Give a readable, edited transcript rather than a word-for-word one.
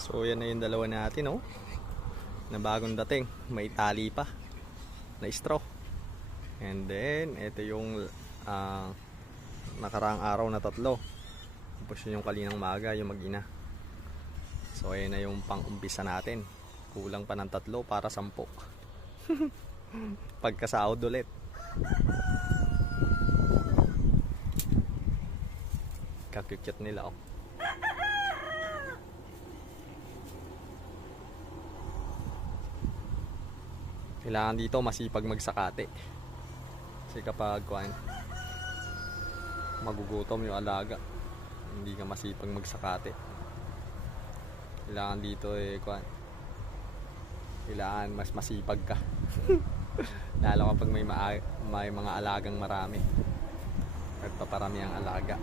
So yan na yung dalawa natin, oh, na bagong dating, may tali pa na straw. And then ito yung nakaraang araw na tatlo. Tapos yun yung kalinang maga, yung mag-ina. So ayan na yung pang-umpisa natin. Kulang pa ng 3 para 10. Pagkasahod ulit. Kakukit nila, oh. Kailangan dito masipag magsakate. Kasi kapag magugutom yung alaga, hindi ka masipag magsakate. Kailangan dito kailangan mas masipag ka. Lalo kapag may mga alagang marami at paparami ang alaga.